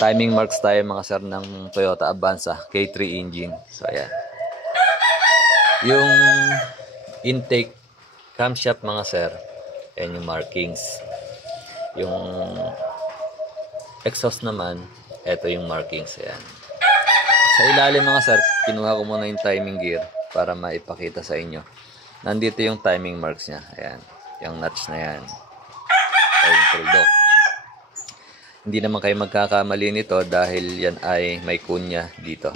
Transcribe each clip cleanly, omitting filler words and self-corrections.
Timing marks tayo mga sir ng Toyota Avanza K3 engine. So ayan. Yung intake camshaft mga sir, ayan yung markings. Yung exhaust naman, ito yung markings. Ayan. Sa ilalim mga sir, kinuha ko muna yung timing gear para maipakita sa inyo. Nandito yung timing marks niya. Ayan. Yung notch na yan. Yung tuldok. Hindi naman kayo magkakamali nito dahil yan ay may kunya dito.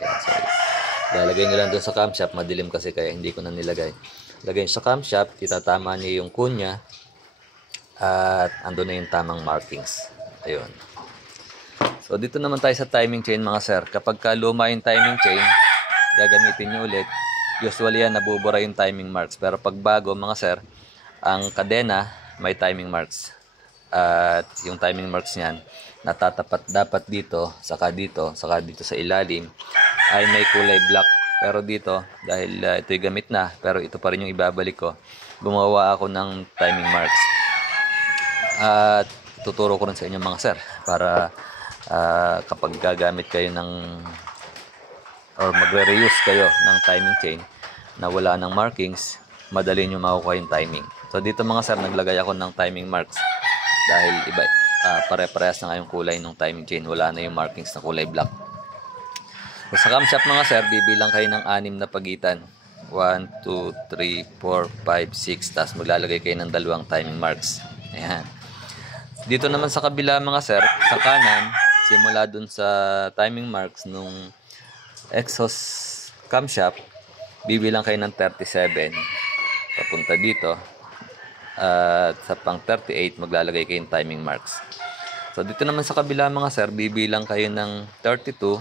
Ayan, sorry. Lalagay nyo lang doon sa camshaft. Madilim kasi kaya hindi ko na nilagay. Lagay nyo sa camshaft, itatama nyo yung kunya at andun na yung tamang markings. Ayun. So dito naman tayo sa timing chain mga sir. Kapag luma yung timing chain, gagamitin nyo ulit. Usually yan nabubura yung timing marks. Pero pag bago mga sir, ang kadena may timing marks. At yung timing marks niyan natatapat dapat dito, saka dito sa ilalim ay may kulay black. Pero dito dahil ito'y gamit na, pero ito pa rin yung ibabalik ko, gumawa ako ng timing marks. At tuturo ko rin sa inyo mga sir para kapag gagamit kayo ng or magre-reuse kayo ng timing chain na wala ng markings, madali nyo makukuha yung timing. So dito mga sir, naglagay ako ng timing marks dahil iba, pare-parehas na nga yung kulay ng timing chain. Wala na yung markings na kulay black. So, sa camshaft mga sir, bibilang kayo ng 6 na pagitan. 1, 2, 3, 4, 5, 6. Tapos maglalagay kayo ng 2 timing marks. Ayan. Dito naman sa kabila mga sir, sa kanan, simula dun sa timing marks nung exhaust camshaft, bibilang kayo ng 37. Papunta dito. At sa pang 38 maglalagay kayo ng timing marks. So dito naman sa kabila mga sir, bibilang kayo ng 32.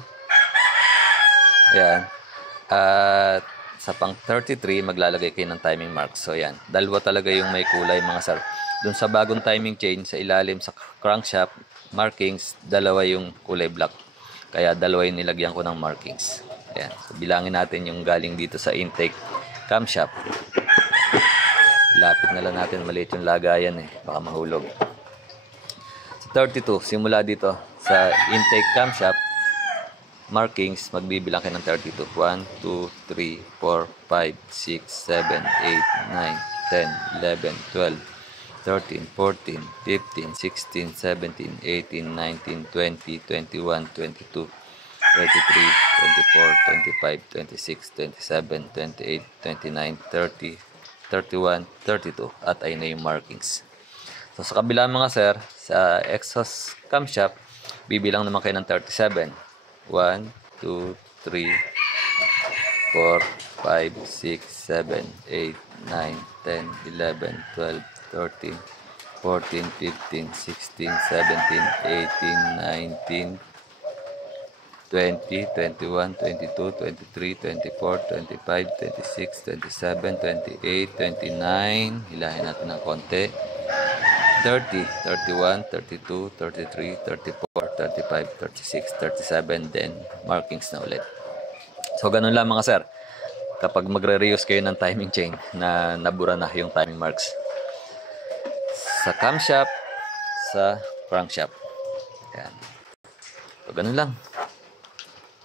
Ayan. At sa pang 33 maglalagay kayo ng timing marks. So ayan, dalawa talaga yung may kulay mga sir. Doon sa bagong timing chain sa ilalim sa crankshaft markings, dalawa yung kulay black. Kaya dalawa yung nilagyan ko ng markings. Ayan. So bilangin natin yung galing dito sa intake camshaft. Lapit na lang natin, maliit yung lagayan baka mahulog. So 32, simula dito sa intake camshaft markings, magbibilang kayo ng 32. 1, 2, 3, 4, 5, 6, 7, 8, 9, 10, 11, 12, 13, 14, 15, 16, 17, 18, 19, 20, 21, 22, 23, 24, 25, 26, 27, 28, 29, 30, 31, 32 at ayun na yung markings. So sa kabila mga sir, sa exhaust camshaft, bibilang naman kayo ng 37. 1, 2, 3, 4, 5, 6, 7, 8, 9, 10, 11, 12, 13, 14, 15, 16, 17, 18, 19, 20, 21, 22, 23, 24, 25, 26, 27, 28, 29, hilahin natin ng konti, 30, 31, 32, 33, 34, 35, 36, 37, then markings na ulit. So ganun lang mga sir, kapag magre-reuse kayo ng timing chain na nabura na yung timing marks sa camshaft, sa crankshaft. Yan. So ganun lang.